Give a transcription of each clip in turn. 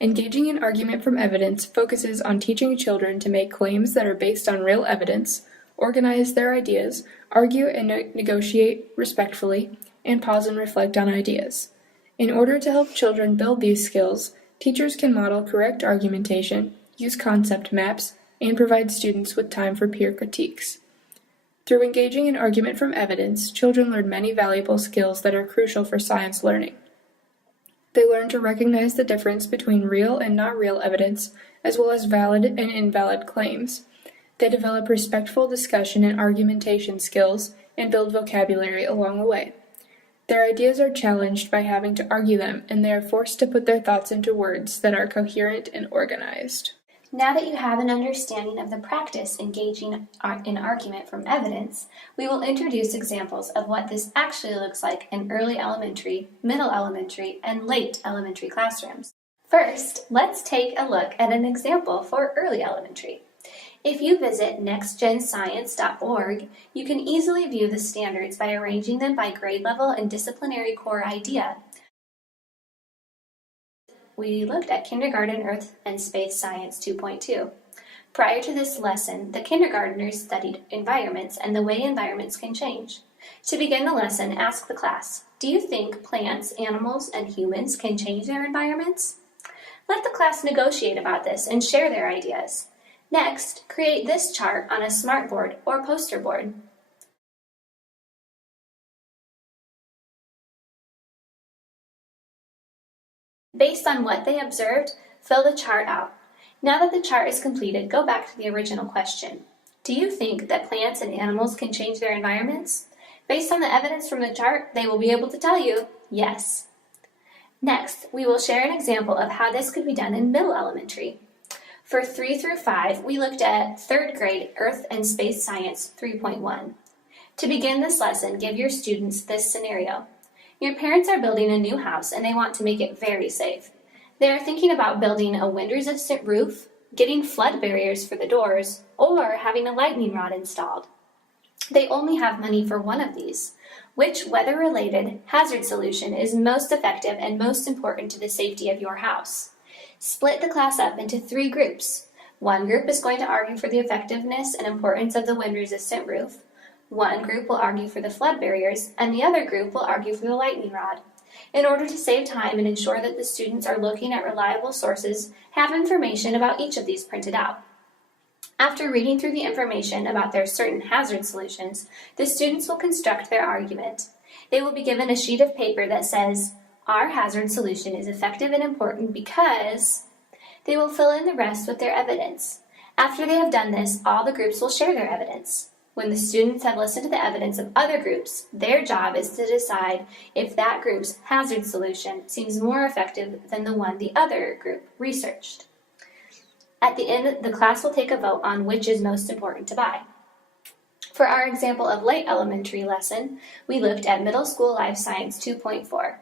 Engaging in argument from evidence focuses on teaching children to make claims that are based on real evidence, organize their ideas, argue and negotiate respectfully, and pause and reflect on ideas. In order to help children build these skills, teachers can model correct argumentation, use concept maps, and provide students with time for peer critiques. Through engaging in argument from evidence, children learn many valuable skills that are crucial for science learning. They learn to recognize the difference between real and not real evidence, as well as valid and invalid claims. They develop respectful discussion and argumentation skills and build vocabulary along the way. Their ideas are challenged by having to argue them, and they are forced to put their thoughts into words that are coherent and organized. Now that you have an understanding of the practice engaging in argument from evidence, we will introduce examples of what this actually looks like in early elementary, middle elementary, and late elementary classrooms. First, let's take a look at an example for early elementary. If you visit nextgenscience.org, you can easily view the standards by arranging them by grade level and disciplinary core idea. We looked at Kindergarten Earth and Space Science 2.2. Prior to this lesson, the kindergartners studied environments and the way environments can change. To begin the lesson, ask the class, do you think plants, animals, and humans can change their environments? Let the class negotiate about this and share their ideas. Next, create this chart on a smartboard or poster board. Based on what they observed, fill the chart out. Now that the chart is completed, go back to the original question. Do you think that plants and animals can change their environments? Based on the evidence from the chart, they will be able to tell you, yes. Next, we will share an example of how this could be done in middle elementary. For 3 through 5, we looked at 3rd grade Earth and Space Science 3.1. To begin this lesson, give your students this scenario. Your parents are building a new house and they want to make it very safe. They are thinking about building a wind-resistant roof, getting flood barriers for the doors, or having a lightning rod installed. They only have money for one of these. Which weather-related hazard solution is most effective and most important to the safety of your house? Split the class up into 3 groups. One group is going to argue for the effectiveness and importance of the wind-resistant roof. One group will argue for the flood barriers, and the other group will argue for the lightning rod. In order to save time and ensure that the students are looking at reliable sources, have information about each of these printed out. After reading through the information about their certain hazard solutions, the students will construct their argument. They will be given a sheet of paper that says, our hazard solution is effective and important because... They will fill in the rest with their evidence. After they have done this, all the groups will share their evidence. When the students have listened to the evidence of other groups, their job is to decide if that group's hazard solution seems more effective than the one the other group researched. At the end, the class will take a vote on which is most important to buy. For our example of late elementary lesson, we looked at Middle School Life Science 2.4.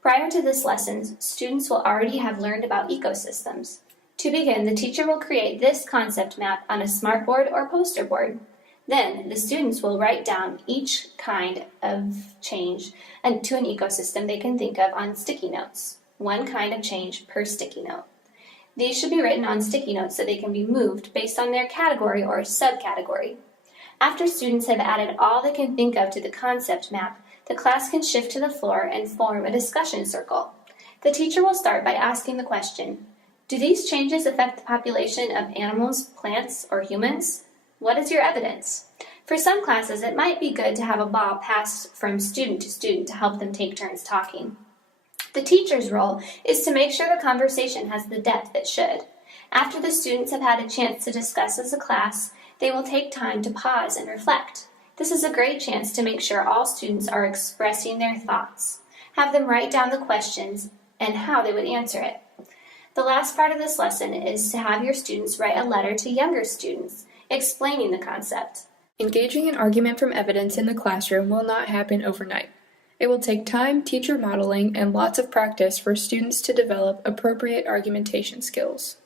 Prior to this lesson, students will already have learned about ecosystems. To begin, the teacher will create this concept map on a smartboard or poster board. Then, the students will write down each kind of change to an ecosystem they can think of on sticky notes. One kind of change per sticky note. These should be written on sticky notes so they can be moved based on their category or subcategory. After students have added all they can think of to the concept map, the class can shift to the floor and form a discussion circle. The teacher will start by asking the question, do these changes affect the population of animals, plants, or humans? What is your evidence? For some classes, it might be good to have a ball passed from student to student to help them take turns talking. The teacher's role is to make sure the conversation has the depth it should. After the students have had a chance to discuss as a class, they will take time to pause and reflect. This is a great chance to make sure all students are expressing their thoughts. Have them write down the questions and how they would answer it. The last part of this lesson is to have your students write a letter to younger students, explaining the concept. Engaging in argument from evidence in the classroom will not happen overnight. It will take time, teacher modeling, and lots of practice for students to develop appropriate argumentation skills.